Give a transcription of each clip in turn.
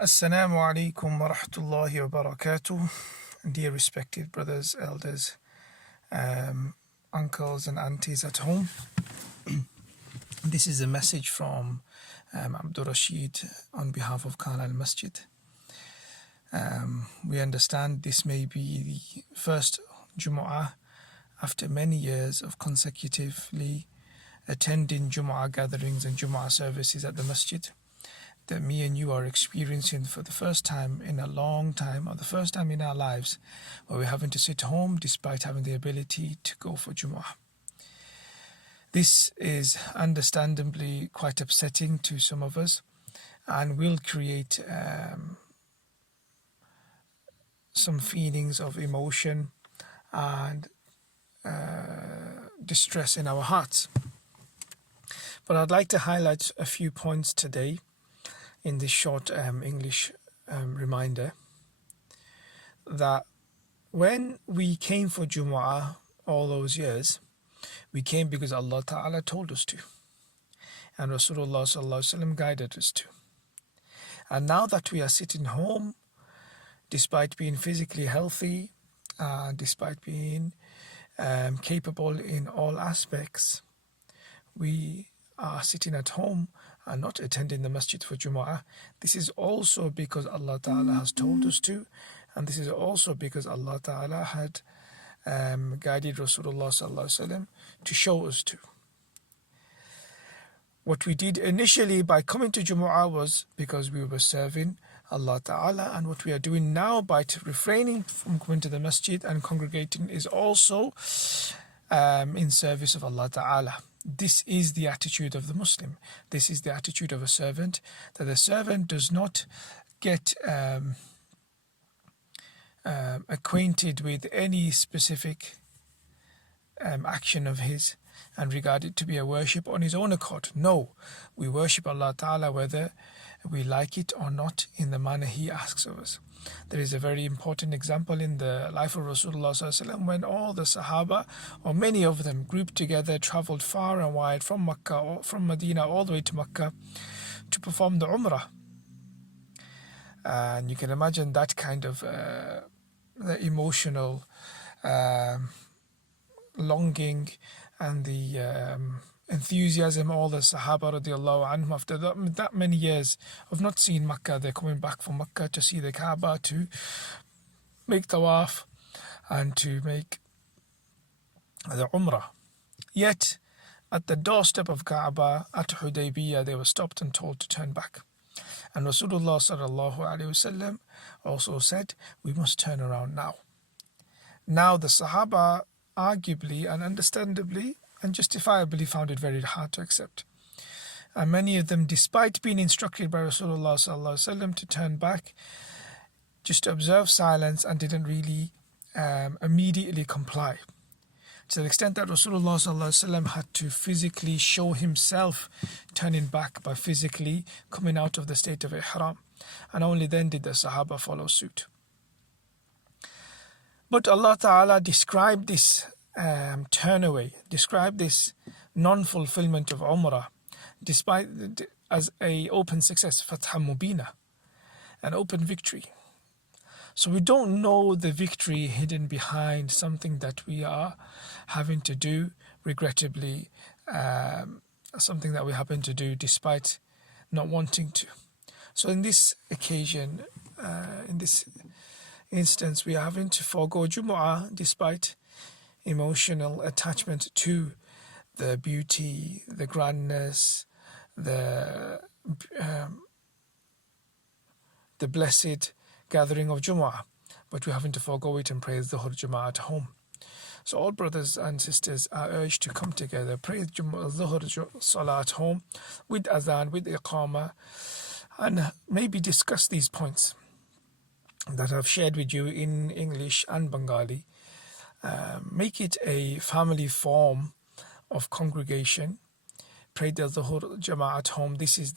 Assalamu alaikum wa rahmatullahi wa barakatuh. Dear respected brothers, elders, uncles and aunties at home. This is a message from Abdul Rashid on behalf of Carlisle Masjid. We understand this may be the first Jum'ah after many years of consecutively attending Jum'ah gatherings and Jum'ah services at the masjid that me and you are experiencing for the first time in a long time, or the first time in our lives, where we're having to sit home despite having the ability to go for Jumu'ah. This is understandably quite upsetting to some of us and will create some feelings of emotion and distress in our hearts. But I'd like to highlight a few points today in this short English reminder that when we came for Jumu'ah all those years, we came because Allah Ta'ala told us to, and Rasulullah Sallallahu Alaihi Wasallam guided us to. And now that we are sitting home, despite being physically healthy, despite being capable in all aspects, we are sitting at home and not attending the masjid for Jumu'ah. This is also because Allah Ta'ala has told us to, and this is also because Allah Ta'ala had guided Rasulullah Sallallahu Alaihi Wasallam to show us to. What we did initially by coming to Jumu'ah was because we were serving Allah Ta'ala, and what we are doing now by refraining from coming to the masjid and congregating is also in service of Allah Ta'ala. This is the attitude of the Muslim. This is the attitude of a servant, that the servant does not get acquainted with any specific action of his and regard it to be a worship on his own accord. No, we worship Allah Ta'ala whether we like it or not, in the manner He asks of us. There is a very important example in the life of Rasulullah SAW when all the Sahaba, or many of them, grouped together, travelled far and wide from Makkah, or from Medina all the way to Makkah to perform the Umrah. And you can imagine that kind of the emotional longing and the enthusiasm all the Sahaba radiallahu anhum, after that many years of not seeing Makkah, they're coming back from Makkah to see the Kaaba, to make tawaf and to make the Umrah. Yet at the doorstep of Kaaba at Hudaybiyah, they were stopped and told to turn back. And Rasulullah sallallahu alaihi wasallam also said, we must turn around now. Now the Sahaba arguably and understandably and justifiably found it very hard to accept. And many of them, despite being instructed by Rasulullah Sallallahu Alaihi Wasallam to turn back, just observed silence and didn't really immediately comply. To the extent that Rasulullah Sallallahu Alaihi Wasallam had to physically show himself turning back by physically coming out of the state of ihram. And only then did the Sahaba follow suit. But Allah Ta'ala described this turn away, describe this non-fulfillment of Umrah as a open success, Fatha Mubina, an open victory. So we don't know the victory hidden behind something that we are having to do, regrettably, something that we happen to do despite not wanting to. So in this occasion, in this instance, we are having to forego Jumu'ah despite emotional attachment to the beauty, the grandness, the blessed gathering of Jumu'ah, but we're having to forego it and pray Dhuhr Jumu'ah at home. So all brothers and sisters are urged to come together, pray Dhuhr Salah at home with Adhan, with Iqamah, and maybe discuss these points that I've shared with you in English and Bengali. Make it a family form of congregation. Pray the Dhuhr Jama'ah at home. This is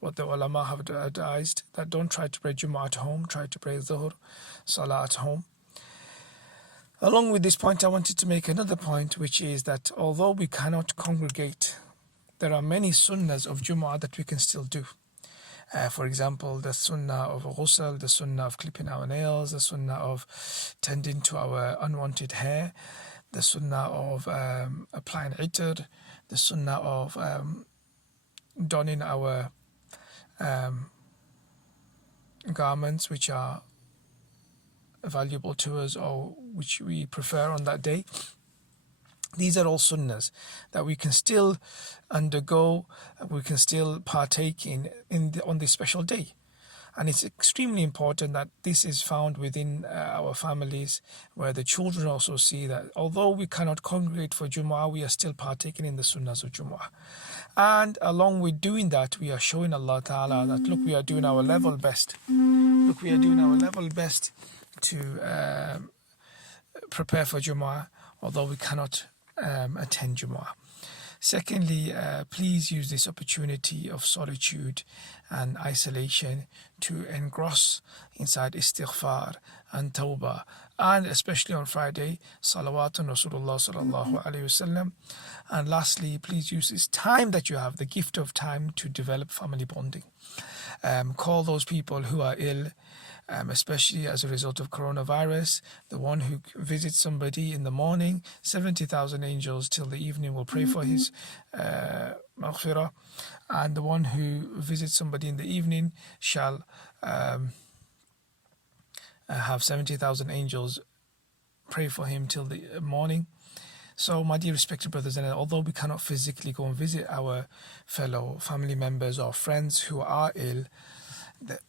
what the ulama have advised, that don't try to pray Jumu'ah at home, try to pray Dhuhr Salah at home. Along with this point, I wanted to make another point, which is that although we cannot congregate, there are many sunnahs of Jumu'ah that we can still do. For example, the sunnah of ghusl, the sunnah of clipping our nails, the sunnah of tending to our unwanted hair, the sunnah of applying itr, the sunnah of donning our garments which are valuable to us or which we prefer on that day. These are all sunnahs that we can still undergo, we can still partake on this special day. And it's extremely important that this is found within our families, where the children also see that although we cannot congregate for Jum'ah, we are still partaking in the sunnahs of Jum'ah. And along with doing that, we are showing Allah Ta'ala that, look, we are doing our level best. Look, we are doing our level best to prepare for Jum'ah, although we cannot attend Jum'ah. Secondly, please use this opportunity of solitude and isolation to engross inside istighfar and tawbah, and especially on Friday, salawatun Rasulullah sallallahu alayhi wasallam. And lastly, please use this time that you have, the gift of time, to develop family bonding. Call those people who are ill, especially as a result of coronavirus. The one who visits somebody in the morning, 70,000 angels till the evening will pray for his maghfirah, and the one who visits somebody in the evening shall have 70,000 angels pray for him till the morning. So, my dear respected brothers, and although we cannot physically go and visit our fellow family members or friends who are ill,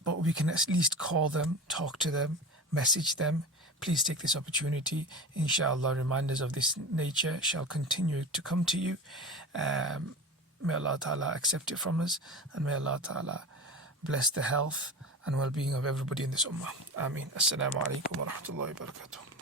but we can at least call them, talk to them, message them. Please take this opportunity. Inshallah, reminders of this nature shall continue to come to you. May Allah Ta'ala accept it from us, and may Allah Ta'ala bless the health and well-being of everybody in this ummah. Ameen. Assalamu alaikum wa rahmatullahi wa barakatuh.